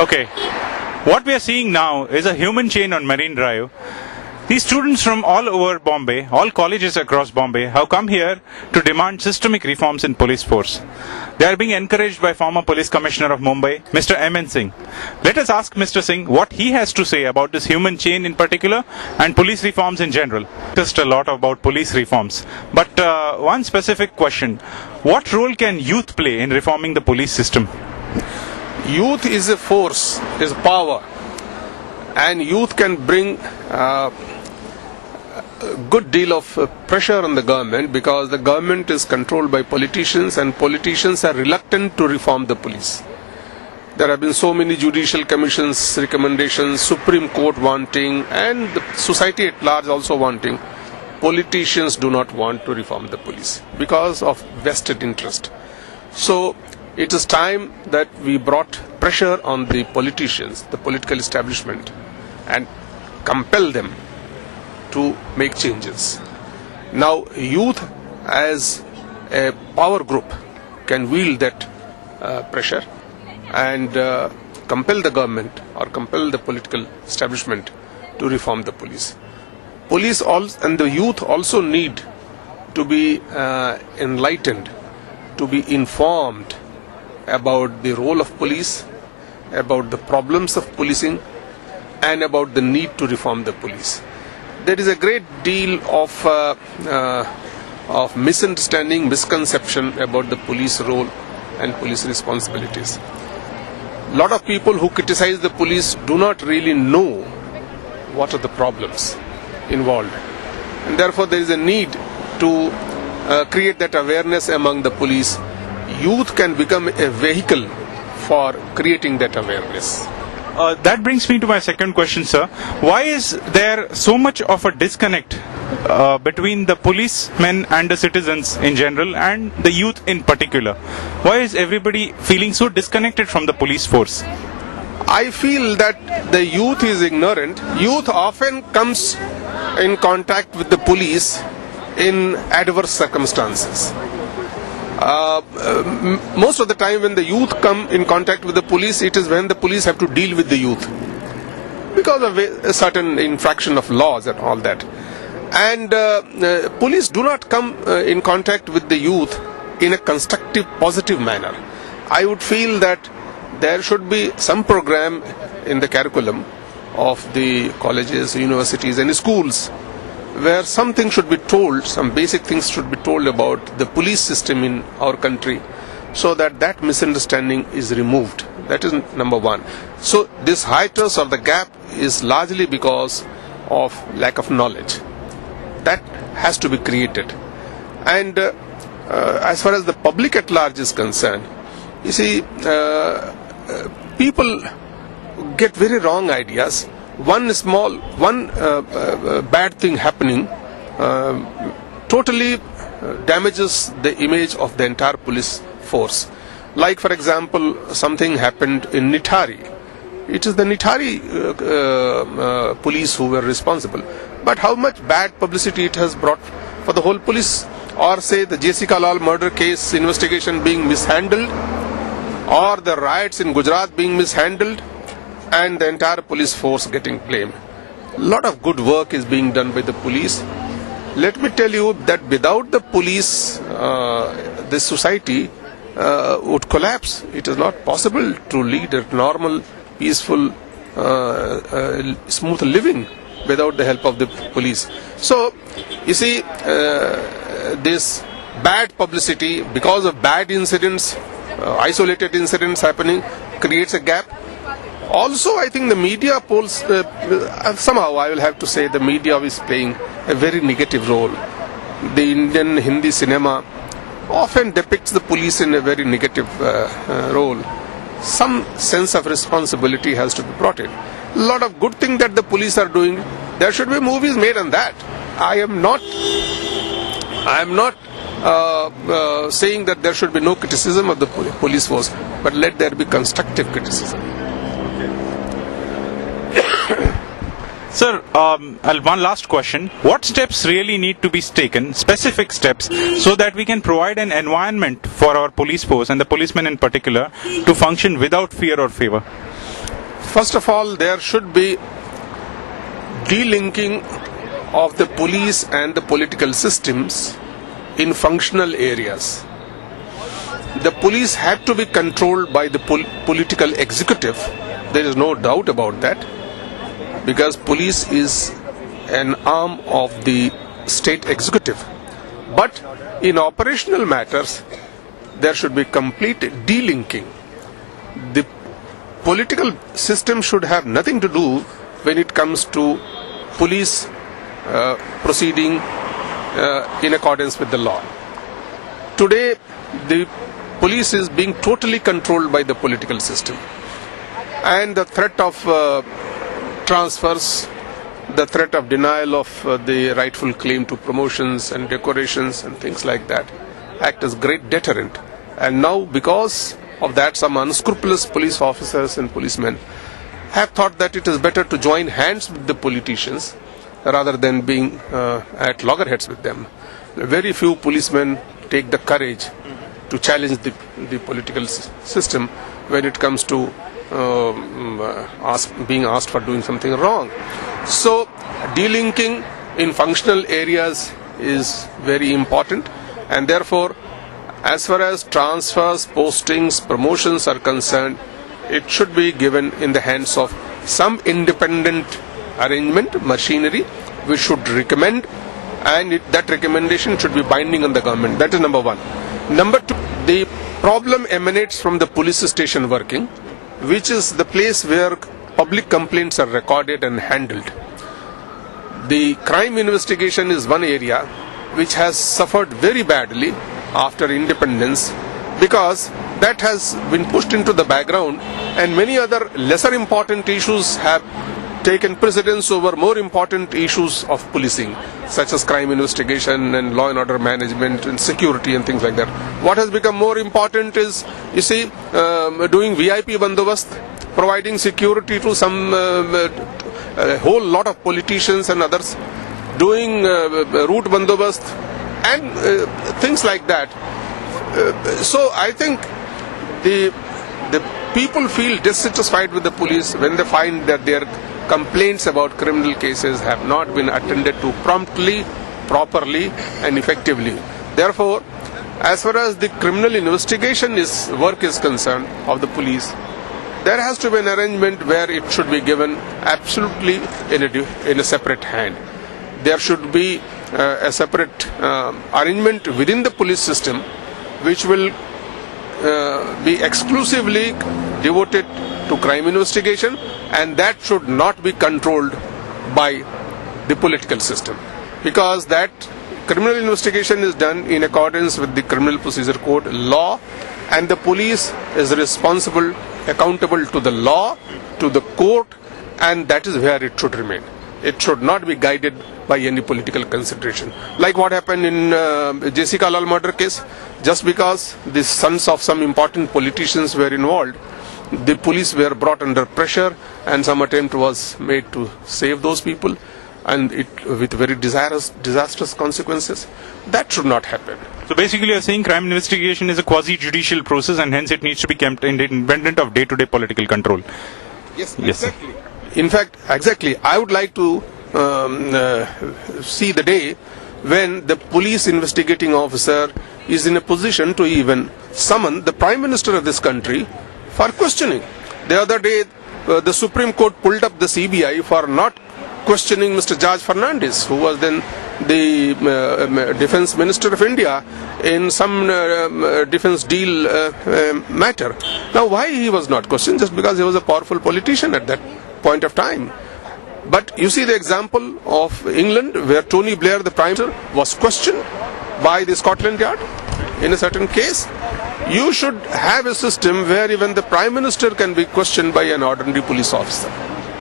Okay, what we are seeing now is a human chain on Marine Drive. These students from all over Bombay, all colleges across Bombay, have come here to demand systemic reforms in police force. They are being encouraged by former Police Commissioner of Mumbai, Mr. M.N. Singh. Let us ask Mr. Singh what he has to say about this human chain in particular and police reforms in general. Just a lot about police reforms. But one specific question. What role can youth play in reforming the police system? Youth is a force, is power, and youth can bring a good deal of pressure on the government, because the government is controlled by politicians and politicians are reluctant to reform the police. There have been so many judicial commissions, recommendations, Supreme Court wanting, and the society at large also wanting. Politicians do not want to reform the police because of vested interest. So it is time that we brought pressure on the politicians, the political establishment, and compel them to make changes. Now, youth as a power group can wield that pressure and compel the government or compel the political establishment to reform the police. Police and the youth also need to be enlightened, to be informed about the role of police, about the problems of policing, and about the need to reform the police. There is a great deal of misunderstanding, misconception about the police role and police responsibilities. A lot of people who criticize the police do not really know what are the problems involved, and therefore there is a need to create that awareness among the police. Youth can become a vehicle for creating that awareness. That brings me to my second question, sir. Why is there so much of a disconnect between the policemen and the citizens in general and the youth in particular? Why is everybody feeling so disconnected from the police force? I feel that the youth is ignorant. Youth often comes in contact with the police in adverse circumstances. Most of the time when the youth come in contact with the police, it is when the police have to deal with the youth because of a certain infraction of laws and all that. And police do not come in contact with the youth in a constructive, positive manner. I would feel that there should be some program in the curriculum of the colleges, universities and schools where something should be told, some basic things should be told about the police system in our country, so that misunderstanding is removed. That is number one. So this hiatus or the gap is largely because of lack of knowledge. That has to be created. And as far as the public at large is concerned, you see, people get very wrong ideas. One bad thing happening totally damages the image of the entire police force. Like, for example, something happened in Nithari. It is the Nithari police who were responsible. But how much bad publicity it has brought for the whole police? Or say the Jessica Lal murder case investigation being mishandled, or the riots in Gujarat being mishandled, and the entire police force getting blamed. A lot of good work is being done by the police. Let me tell you that without the police, this society would collapse. It is not possible to lead a normal, peaceful, smooth living without the help of the police. So, you see, this bad publicity because of bad incidents, isolated incidents happening, creates a gap. Also, I think the media polls, somehow I will have to say the media is playing a very negative role. The Indian Hindi cinema often depicts the police in a very negative role. Some sense of responsibility has to be brought in. A lot of good things that the police are doing, there should be movies made on that. I am not saying that there should be no criticism of the police force, but let there be constructive criticism. Sir, one last question. What steps really need to be taken, specific steps, so that we can provide an environment for our police force and the policemen in particular to function without fear or favor? First of all, there should be delinking of the police and the political systems in functional areas. The police had to be controlled by the political executive. There is no doubt about that, because police is an arm of the state executive. But in operational matters, there should be complete delinking. The political system should have nothing to do when it comes to police proceeding in accordance with the law. Today, the police is being totally controlled by the political system, and the threat of transfers, the threat of denial of the rightful claim to promotions and decorations and things like that act as great deterrent. And now, because of that, some unscrupulous police officers and policemen have thought that it is better to join hands with the politicians rather than being at loggerheads with them. Very few policemen take the courage to challenge the political system when it comes to being asked for doing something wrong. So, delinking in functional areas is very important, and therefore, as far as transfers, postings, promotions are concerned, it should be given in the hands of some independent arrangement, machinery, which should recommend, and that recommendation should be binding on the government. That is number one. Number two, the problem emanates from the police station working, which is the place where public complaints are recorded and handled. The crime investigation is one area which has suffered very badly after independence, because that has been pushed into the background, and many other lesser important issues have taken precedence over more important issues of policing, such as crime investigation and law and order management and security and things like that. What has become more important is, you see, doing VIP bandobast, providing security to some a whole lot of politicians and others, doing route bandobast and things like that. So I think the people feel dissatisfied with the police when they find that their complaints about criminal cases have not been attended to promptly, properly and effectively. Therefore, as far as the criminal investigation work is concerned of the police, there has to be an arrangement where it should be given absolutely in a separate hand. There should be a separate arrangement within the police system which will be exclusively devoted to crime investigation, and that should not be controlled by the political system, because that criminal investigation is done in accordance with the Criminal Procedure Code law, and the police is responsible, accountable to the law, to the court, and that is where it should remain. It should not be guided by any political consideration. Like what happened in Jessica Lal murder case, just because the sons of some important politicians were involved, the police were brought under pressure and some attempt was made to save those people, and it with very disastrous consequences. That should not happen. So basically you are saying crime investigation is a quasi-judicial process, and hence it needs to be kept independent of day-to-day political control. Yes, yes, exactly. In fact, exactly, I would like to see the day when the police investigating officer is in a position to even summon the Prime Minister of this country for questioning. The other day, the Supreme Court pulled up the CBI for not questioning Mr. George Fernandes, who was then the Defence Minister of India in some defence deal matter. Now, why he was not questioned? Just because he was a powerful politician at that point of time. But you see the example of England, where Tony Blair, the Prime Minister, was questioned by the Scotland Yard in a certain case. You should have a system where even the Prime Minister can be questioned by an ordinary police officer.